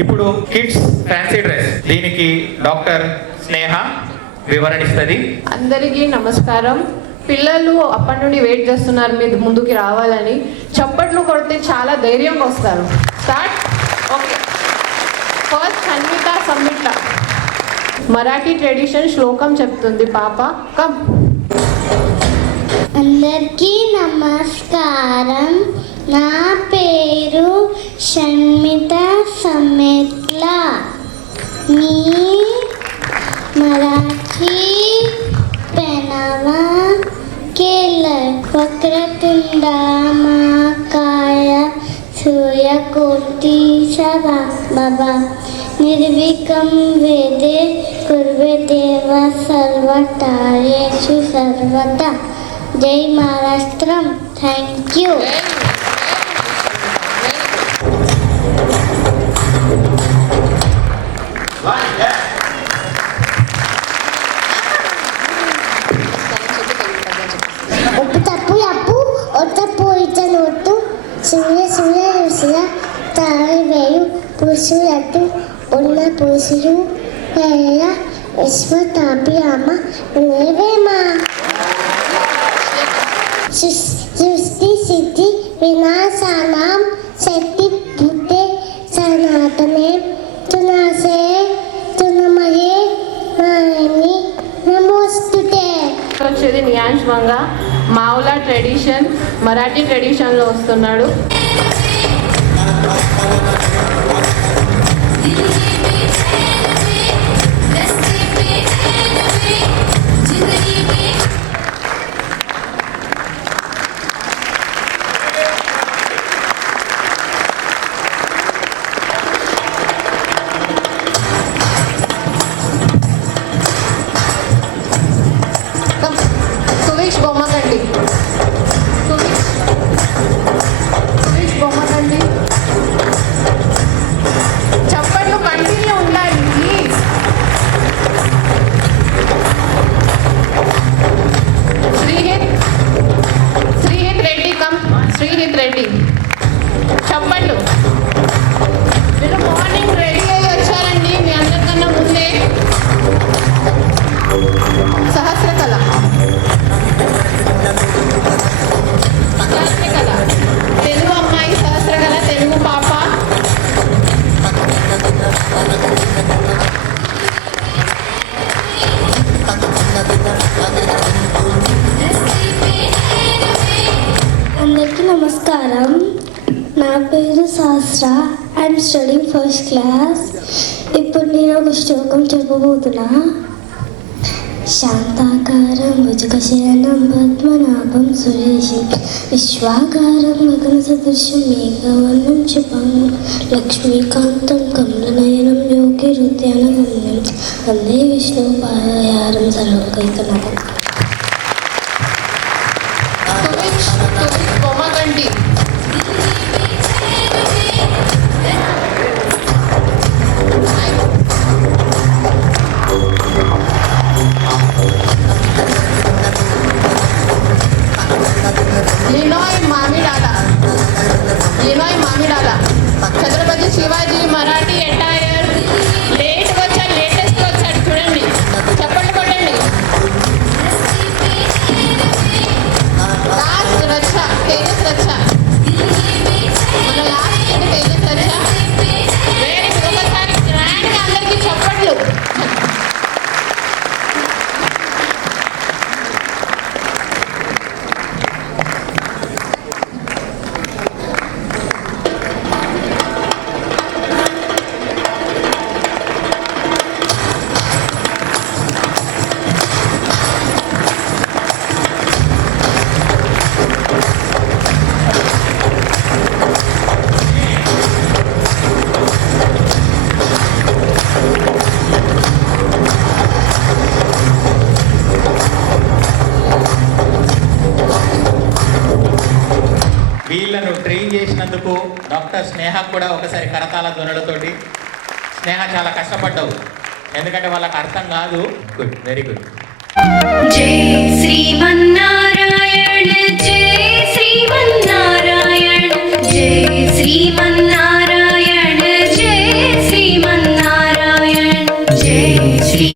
ఇప్పుడు kids fancy dress, దీనికి doctor స్నేహ వివరణ ఇస్తుంది. అందరికీ నమస్కారం. పిల్లలు అప్పటి నుండి వెయిట్ చేస్తున్నారు మీరు ముందుకి రావాలని. చప్పట్లు కొడితే చాలా ధైర్యంగా వస్తారు. స్టార్ట్. ఓకే. ఫస్ట్ అన్విత సమ్మిట్ల మరాఠీ ట్రెడిషన్ శ్లోకం చెప్తుంది పాప. కమ్. అందరికీ నమస్కారం. నా పేరు షణ్మిత సమ్మిట్ల. మీ మరాఠీ పెనవా కేలర్ వక్రతుండ మహాకాయ సూర్యకోటి సమప్రభ నిర్విఘ్నం వేదే కుర్వే దేవ సర్వకార్యేషు సర్వదా. జై మహారాష్ట్రం. Thank you. ఉప్పు తప్పు అప్పు ఒత్తప్పు ఇచ్చనొట్టు సూర్య సూర్య రుసుల తారి వేయు పురుషులట్టు ఉన్న పురుషులు వేళ విశ్వ తాపి అమ్మ నేవేమా సృష్టి సిద్ధి వినాశానాం శక్తి బుద్ధి సనాతనే తునాసే తునమయే నాయని నమోస్తుతే. వచ్చేది నియాంష్ వంగ మావులా ట్రెడిషన్ మరాఠీ ట్రెడిషన్లో వస్తున్నాడు. సువేష్ బొమ్మకండి. సువేష్ బొమ్మకండి. చప్పట్లు కంటిన్యూ ఉండాలి ప్లీజ్. శ్రీహిత్ రెడ్డి కమ్. శ్రీహిత్ రెడ్డి చప్పట్లు. మీరు మార్నింగ్ రెడీ అయ్యి వచ్చారండి మీ అందరికన్నా ముందే. సహస్రకళ తెలుగు అమ్మాయి సహస్రకళ తెలుగు పాప. అందరికీ నమస్కారం. నా పేరు Sahasra. I'm studying first class. ఇప్పుడు నేను ఒక శ్లోకం చెప్పబోతున్నా. శాంతాకారం భుజగశయనం పద్మనాభం సురేశం విశ్వాకారం గగన సదృశం మేఘవర్ణం శుభంగం లక్ష్మీకాంతం కమలనయనం యోగిరుద్యానగమ్యం వందే విష్ణు పాదయారం సర్వకైకనాథం. బొమ్మకండి. లినోయ్ మామిడాల ఛత్రపతి శివాజీ మరాఠీ ఎంటైర్ లేట్ వచ్చాడు, లేటెస్ట్ వచ్చాడు చూడండి. చప్పట్లు కొట్టండి. లాస్ట్ రచ్చ తేజస్ రచ్చ మన లాస్ట్ ఏంటి తేజస్ రచ్చ. Very good. ఒకసారి గ్రాండ్గా అందరికీ చప్పట్లు. వీళ్ళను ట్రైన్ చేసినందుకు డాక్టర్ స్నేహ కూడా ఒకసారి కరతాళ ధ్వనులతోటి. స్నేహ చాలా కష్టపడ్డావు, ఎందుకంటే వాళ్ళకి అర్థం కాదు. Good, very good. జై శ్రీమన్నారాయణ.